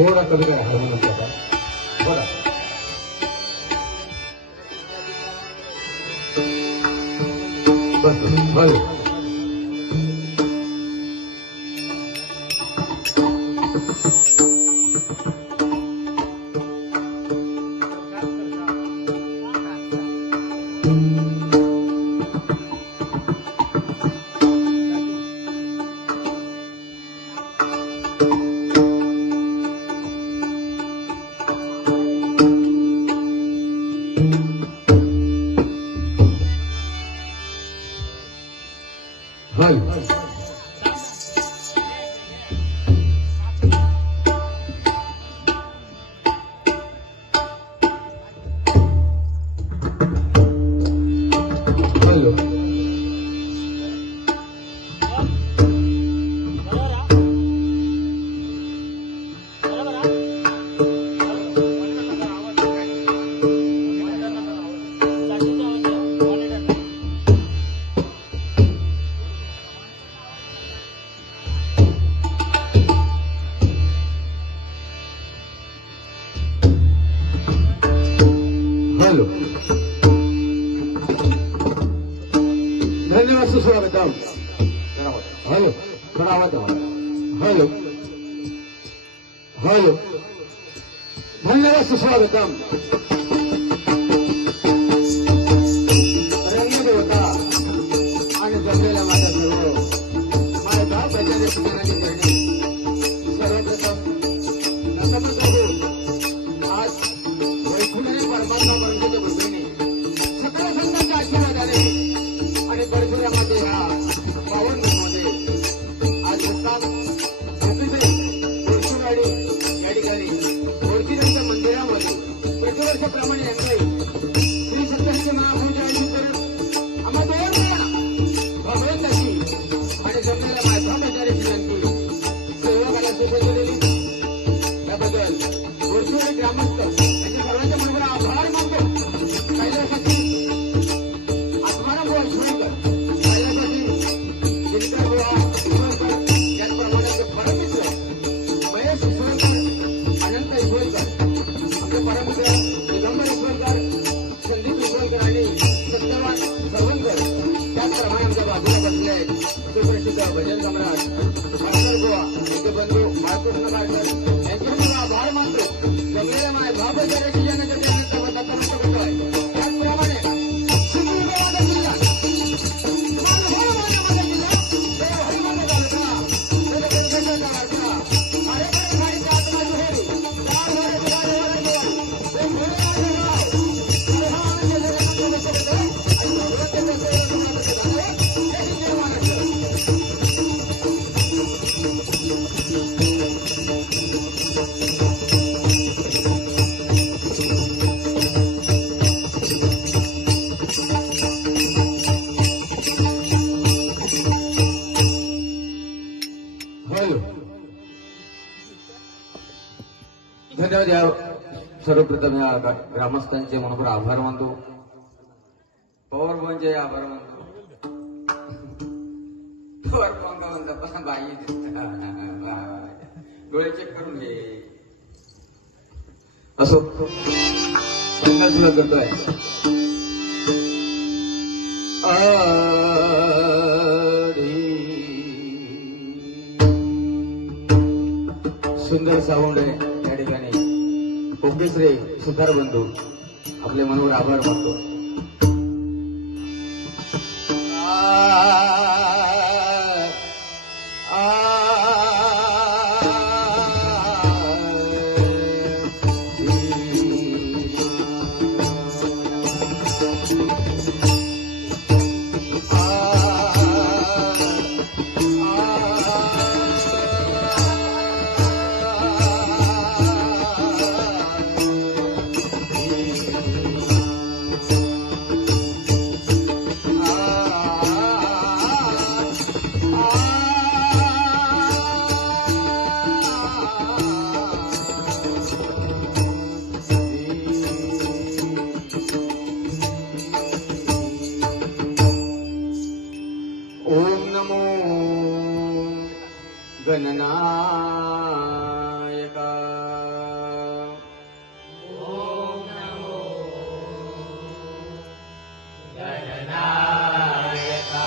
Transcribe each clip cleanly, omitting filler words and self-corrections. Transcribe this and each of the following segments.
थोडा कमी करा हार्मोनियमचा बघा बस हॅलो धन्यवाद सुस्वागतम हॅलो थोडा आवाज हॅलो हॅलो धन्यवाद सुस्वागतम रंगदेवता आणि जमलेल्या माझ्या सर्व माझ्या भावाच्या शिक्षणाची करणे सर्वप्रथम नतमस्तक होऊन आज वैकुंठ परमात्मा परमेश्वराच्या कृपेने सकल संतांच्या आशीर्वादाने आणि परशुरामाच्या ह्या पावन मध्ये आज मुक्काम गोरशीवाडी या ठिकाणी गोरशीरामच्या मंदिरामध्ये प्रतिवर्षाप्रमाणे यांनी श्री सत्यहरी महापूजा आयोजित करत आम्हा दोघांना भगवंताची आणि जमलेल्या मायबापाच्या यांची सेवकाला सुशोध दिली त्याबद्दल गोरशीवाडी ग्रामस्थ यांच्या सर्वांच्या मनोबळ आभार मानतो कैलासाची भजन सम्राट भास्कर गोवा यांचे बंधू बाळकृष्ण गाडकर यांचे मला आभार मानतो जमलेल्या माय भावाच्या जनाच्या त्याचप्रमाणे सिंधुदुर्ग जिल्हा धन्यवाद या सर्वप्रथम या ग्रामस्थांचे मनोभार आभार मानतो पवार भाऊंचे आभार मानतो पवार पंगा म्हणतात बाई डोळे चेक करून घे असो सुद्धा करतोय सुंदर साऊंड आहे या ठिकाणी कोपेश्री सुतार बंधू आपले मनोवर आभार मानतो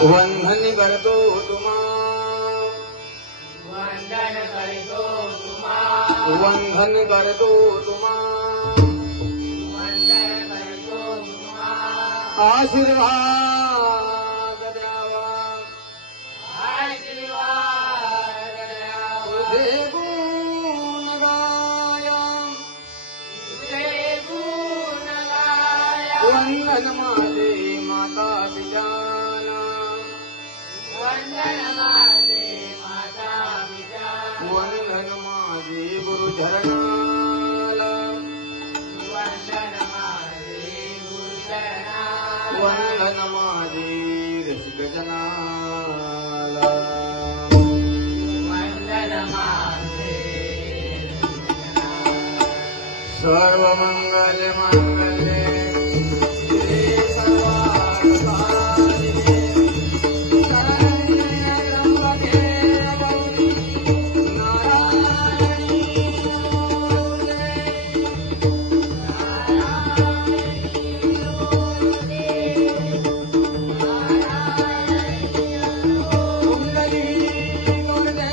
वंदन करतो तुम्हा वंदन करतो तुम्हा वंदन करतो तुम्हा वंदन करतो तुम्हा आशीर्वाद द्यावा आशीर्वाद द्यावा तुझे गुण गाया तुझे गुण गाया वंदन माझे माता पित्याना वंदन माझे माता पिता वंदन माझे गुरुचरणाला वंदन माझे गुरुचरणा वंदन माझे रसिकजनाला वंदन माझे सर्व मंगल मंगले श्री सर्वार्थसाधिके शरण्ये त्र्यंबके गौरी नारायणी कुंडली गोर्धे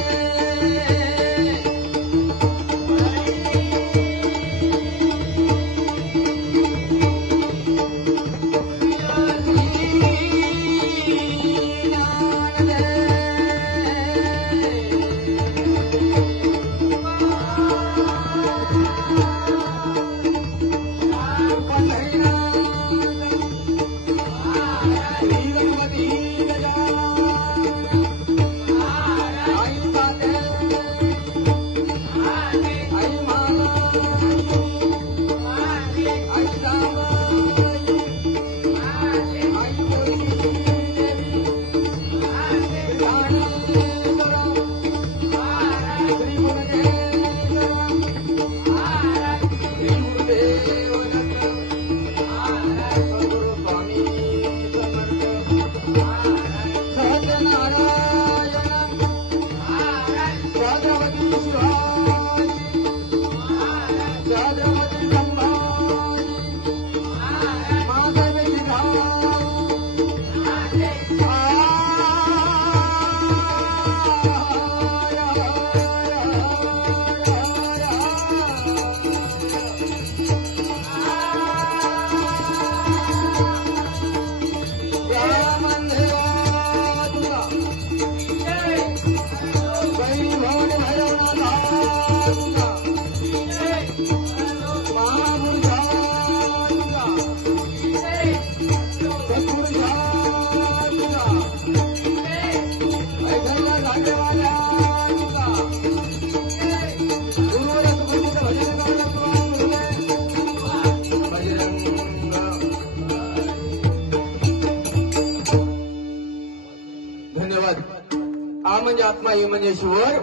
म्हणजे आत्मा ही म्हणजे ईश्वर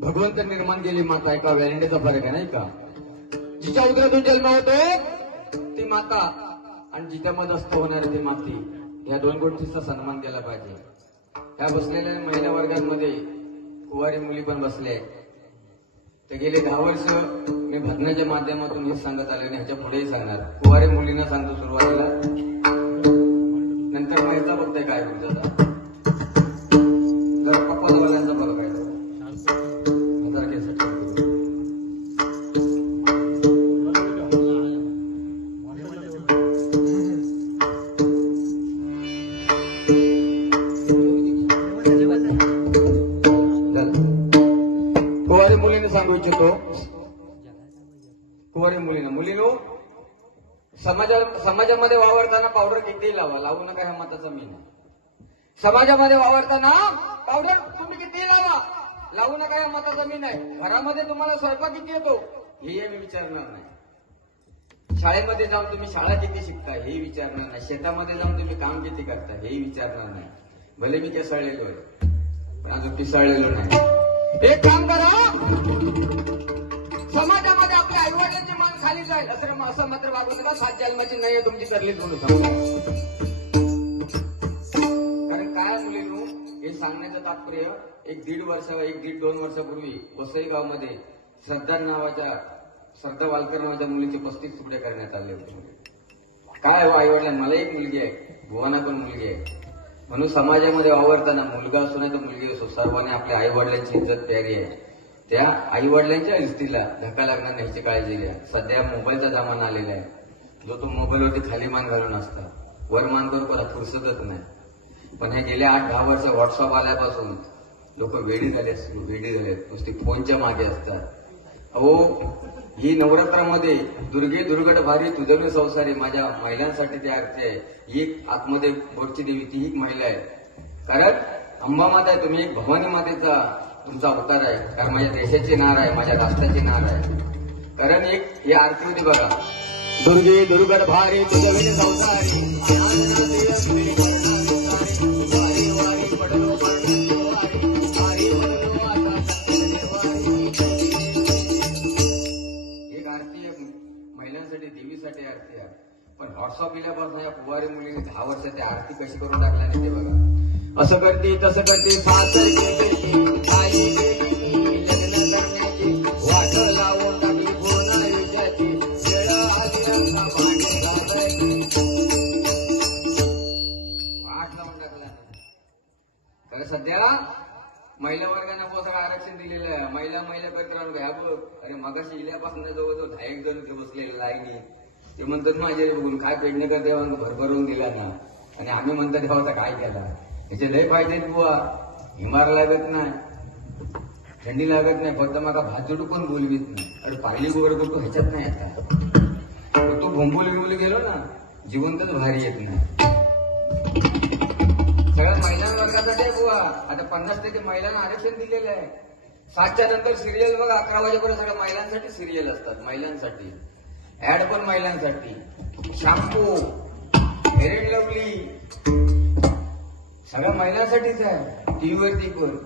भगवंत निर्माण केली माता एका व्हॅलिंडेचा फरक आहे नाही का. जिच्या उदरातून जन्म होतो ती माता आणि जिच्या मदस्त होणारी ती माती, या दोन गोष्टींचा सन्मान केला पाहिजे. त्या बसलेल्या महिला वर्गांमध्ये कुवारी मुली पण बसले. ते गेले 10 वर्ष मी भजनाच्या माध्यमातून हेच सांगत आले आणि ह्याच्या पुढेही सांगणार. कुवारी मुलींना सांगतो सुरुवातीला, नंतर महिला बघताय काय तुमचा जर कपाल वाल्यांचा फरक आहे कुवारी मुलीने सांगू इच्छितो. कुवारी मुलीनो समाजामध्ये वावरताना पावडर कितीही लावा, लावू नका ह्या मताचा मी नाही. समाजामध्ये वावरताना पावडर तुम्ही कितीही लावा, लावू नका या मताचा मी नाही. घरामध्ये तुम्हाला स्वयंपाक किती येतो हे मी विचारणार नाही. शाळेमध्ये जाऊन तुम्ही शाळा किती शिकता हे विचारणार नाही. शेतामध्ये जाऊन तुम्ही काम किती करता हे विचारणार नाही. भले मी केसळलेलो आहे पण अजून पिसळलेलो नाही. एक काम करा, समाजामध्ये आपल्या आईवडिलांची मान खाली जाईल असं मात्र वागू नका. 7 जन्माची नाही तुमची सरलीच म्हणून सांगा. कारण काय मुलींनो, हे सांगण्याचं तात्पर्य 1-1.5 वर्षापूर्वी वसई गावमध्ये श्रद्धा वालकर नावाच्या मुलीचे 35 तुकडे करण्यात आले होते. काय आई वडिलांना, मला एक मुलगी आहे, भुवाना पण मुलगी आहे. म्हणून समाजामध्ये वावरताना मुलगा असो नाही तर मुलगी असो सर्वांनी आपल्या आई वडिलांची इज्जत प्यारी आहे. त्या आई वडिलांच्या इज्जतीला धक्का लागणार नाही याची काळजी घ्या. सध्या मोबाईलचा जमाना आलेला आहे. जो तो मोबाईलवरती खाली मान घालून असतात, वर मान करून कोणा फुरसतच नाही. पण हे गेल्या 8-10 वर्ष व्हॉट्सअप आल्यापासून लोक वेडी झालेत. नुसती फोनच्या मागे असतात. अहो, ही नवरात्रामध्ये दुर्गे दुर्गट भारी तुझे संसारी माझ्या महिलांसाठी ती आरती आहे. ही एक आतमध्ये वरची देवी ती एक महिला आहे. कारण अंबा माता आहे, तुम्ही एक भवानी मातेचा तुमचा अवतार आहे. कारण माझ्या देशाची नार आहे, माझ्या राष्ट्राची नार आहे. कारण एक ही आरती होती बघा, दुर्गे दुर्गट भारी तुझे संसारी देवीसाठी आरती आहे. पण व्हॉट्सअप इल्यापासून या कुवारी मुलीने 10 वर्ष त्या आरती कशी करून टाकल्या नाही ते बघा. असं करते तसं करते सासर आई लग्न करण्याची वाट लावून टाकली पूर्ण आयुष्याची वेळ आली वाट लावून टाकला. तर सध्या महिला वर्गाने सगळं आरक्षण दिलेलं आहे. महिला करत घ्या बघ. अरे मगाशी इल्यापासून जवळजवळ 10 जण ते बसलेले लाईनी. ते म्हणतात माझे बघून काय पेडणेकर देवानं भरभरून दिला ना. आणि आम्ही म्हणतात देवाचा काय केला. याचे लय फायदे आहेत बुवा. हिमार लागत नाही, थंडी लागत नाही, फक्त मला भाजूड पण बोलवीत नाही. अरे पाहिली गोबर करतो ह्याच्यात नाही आता. तो भोंबोली गेलो ना जिवंतच भारी येत नाही. सगळ्या महिला वर्गासाठी आहे बुवा. आता 50% महिलांना आरक्षण दिलेलं आहे. 7च्या नंतर सिरियल बघा, 11 वाजेपर्यंत सगळ्या महिलांसाठी सिरियल असतात. महिलांसाठी ऍड पण महिलांसाठी, शॅम्पू, फेअर अँड लवली सगळ्या महिलांसाठीच आहे. टीव्हीवरती पण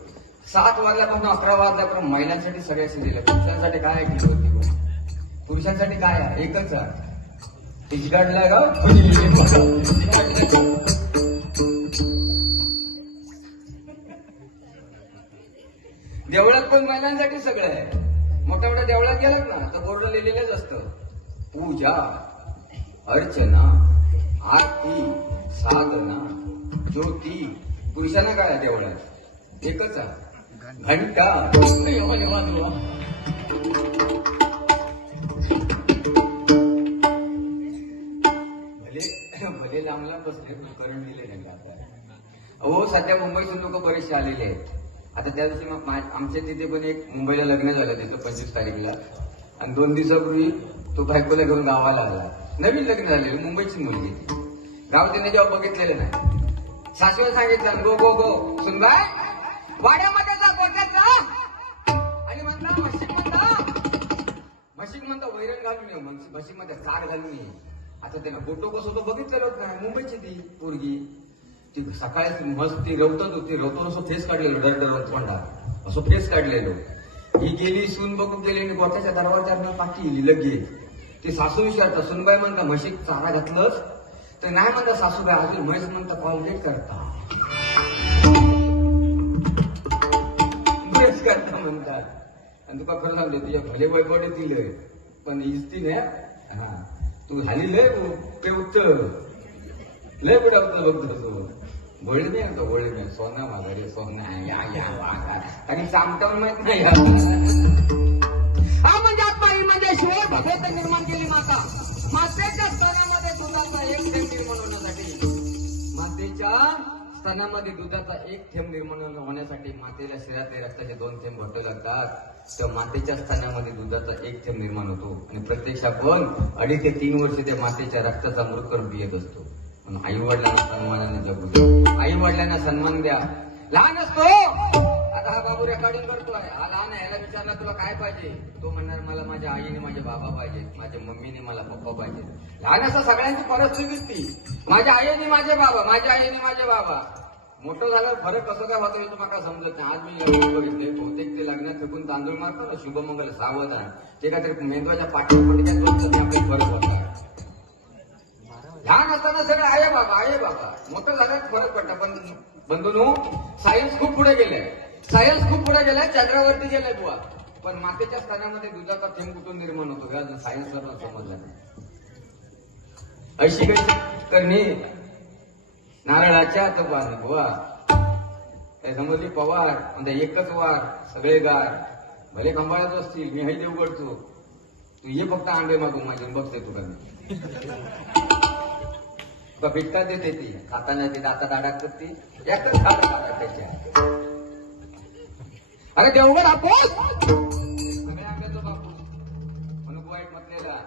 7 वाजल्यापासून 11 वाजल्यापर्यंत महिलांसाठी सगळ्या सिरियल आहे. पुरुषांसाठी काय आहे टीव्हीवरती? पुरुषांसाठी काय आहे? एकच आहे, इजगाडला गाव देवळात पण महिलांसाठी सगळं आहे. मोठ्या मोठ्या देवळात गेलात ना तर बोर्ड लिहिलेलंच असतं, पूजा अर्चना आरती साधना ज्योती. पुरुषांना काय आहे देवळात? एकच आहे, घंटा. भले लांब लांब बसले करून दिले नाही आता. अहो, सध्या मुंबईतून लोक बरेचसे आलेले आहेत. आता त्या दिवशी आमच्या तिथे पण एक मुंबईला लग्न झालं तिथं 25 तारीखला. आणि 2 दिवसापूर्वी तो बायकोला घेऊन गावाला आला. नवीन लग्न झालेलं, मुंबईची मुलगी. गाव त्याने जेव्हा बघितलेलं नाही. सासूला सांगितलं गो गो गो सुनबाय वाड्यामध्ये जा, गोठ्यात जा. आणि म्हणता म्हशीक म्हणता वैरण घालून ये, म्हशीमध्ये कार घालून ये. आता त्याला गोटो कसं तो बघितलेलं नाही. मुंबईची ती पोरगी ती सकाळी मस्त ती रवतच होती. रवतो असं फेस काढलेलो डर तोंडा असं फेस काढलेलो. ही गेली सून बघून गेली आणि गोठ्याच्या दरवाजानं पाठी गेली लगेच. ती सासू विचारता सुनबाई म्हणता म्हशीक चारा घातलंच? तर नाही म्हणता सासूबाई, अजून म्हैस म्हणता कॉल लेट करता ब्रश करता म्हणतात. आणि तुका खरं सांगते तुझ्या भले वैपडे दिलं पण इस्ती नाही. हा तू झाली लय ते उत्तर लय बुडावतं बघतो. गोळी नाही होतं, गोळी नाही सोना माघारी सोना आणि सांगता माहित नाही. हा म्हणजे आत्मा म्हणजे शिवाय भगवंत निर्माण केली माता. मातेच्या स्तनामध्ये दुधाचा एक थेंब निर्माण होण्यासाठी, मातेच्या स्तनामध्ये दुधाचा एक थेंब निर्माण होण्यासाठी मातेला शरीरातले रक्ताचे 2 थेंब भरटे लागतात. तर मातेच्या स्तनामध्ये दुधाचा एक थेंब निर्माण होतो. आणि प्रत्यक्ष आपण 2.5 ते 3 वर्ष त्या मातेच्या रक्ताचा मृत करून पियत असतो. आई वडिलांना सन्मानाने जगू द्या, आई वडिलांना सन्मान द्या. लहान असतो आता हा बाबू रेकॉर्डिंग करतोय. हा लहान आहे, याला विचारला तुला काय पाहिजे? तो म्हणणार मला माझ्या आईने माझे बाबा पाहिजे, माझ्या मम्मीने मला पप्पा पाहिजे. लहान असं सगळ्यांची परिस्थिती दिसती. माझ्या आईने माझे बाबा, माझ्या आईने माझे बाबा. मोठं झाल्यावर फरक कसं काय होतं हे तुम्हाला समजत नाही. आज मी बघितले बहुतेक ते लग्नात फेकून तांदूळ मारतो ना शुभमंगल सावधान, ते काहीतरी मेंदवाच्या पाठीवर आपले फरक होता. लहान असताना सगळं आहे बाबा, मोठं झाल्यात फरक पडला. पण बंधूंनो, सायन्स खूप पुढे गेलाय, चंद्रावरती गेलाय बुवा. पण मातेच्या स्थानामध्ये दुधाचा थेंब कुठून निर्माण होतो हे अजून सायन्सला समजलं नाही. अशी कशी करणे नारळाच्या तुपाने वा काय समजली पवार म्हणजे एकच वार सगळे गार भले खंबाळत असतील मी हे देव करतो तू ये फक्त अंडे मागून माझे बघते तुला मी तुका फिटका देते ती खाताना ती दाता दाडात करते एकच खात त्याच्या अरे देवगड आपोस सगळे आंब्याचं बापूस म्हणून वाईट म्हटलेला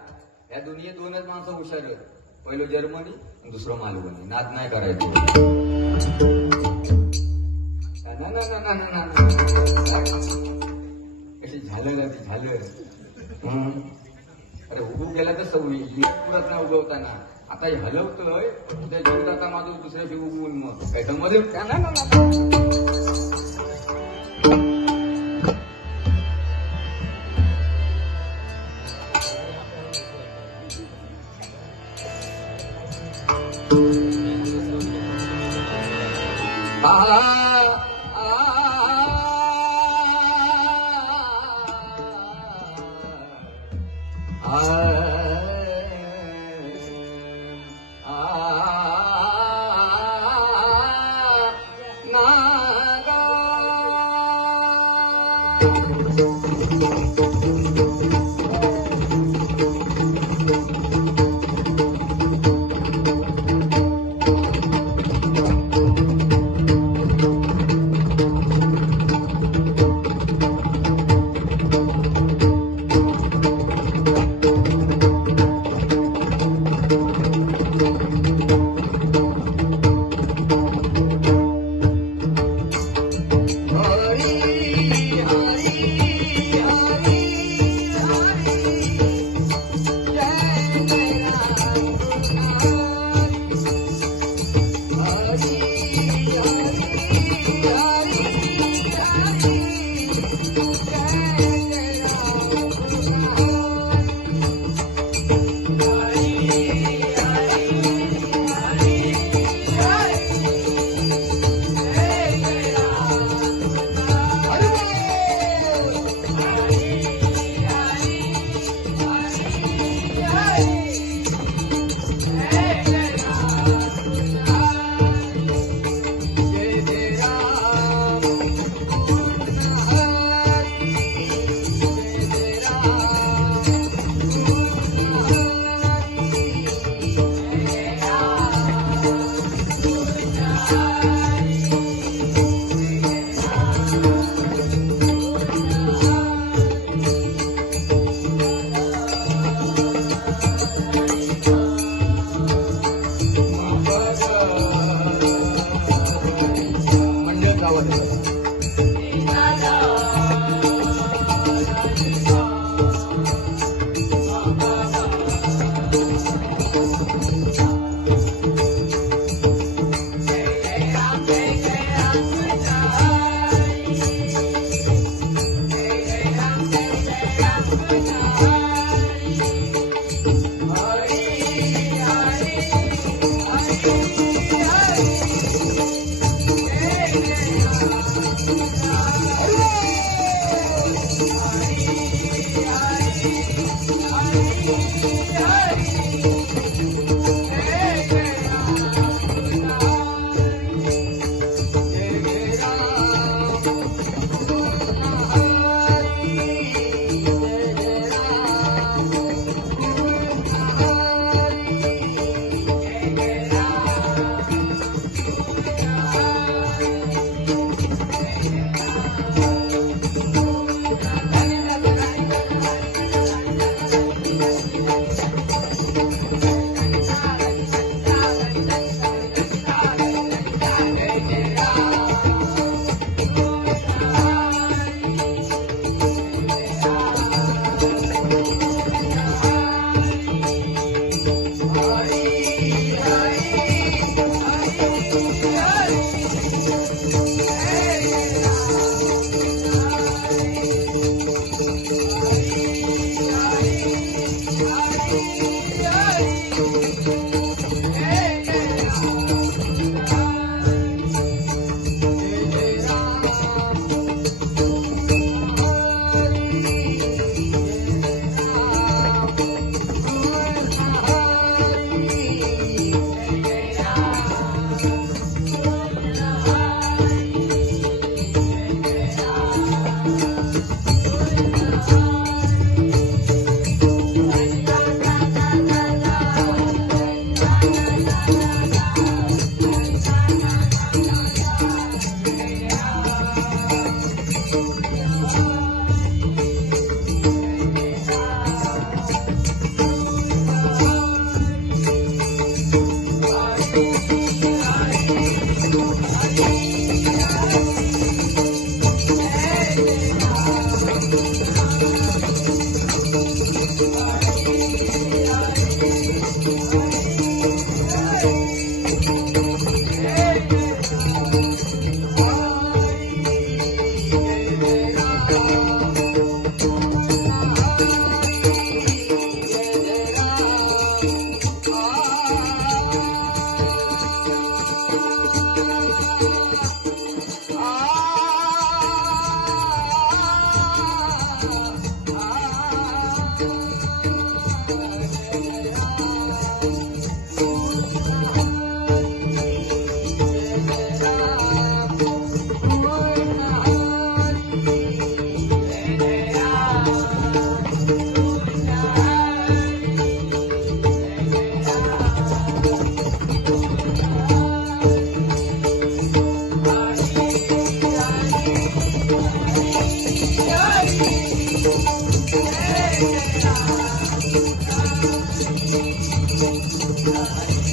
या दुनियेत दोनच माणसं हुशार आहेत पहिलं जर्मनी आणि दुसरं मालवणी नाद नाही करायचं कशी झालं ना ती झालं अरे उगू गेला तर सवयी पुरत ना उगवताना आता हे हलवतोय उद्या जीवित माझं दुसऱ्या दिवशी उगवून मग काय समजलं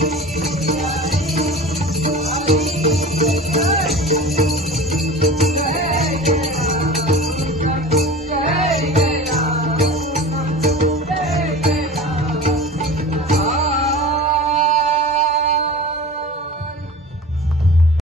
Thank you.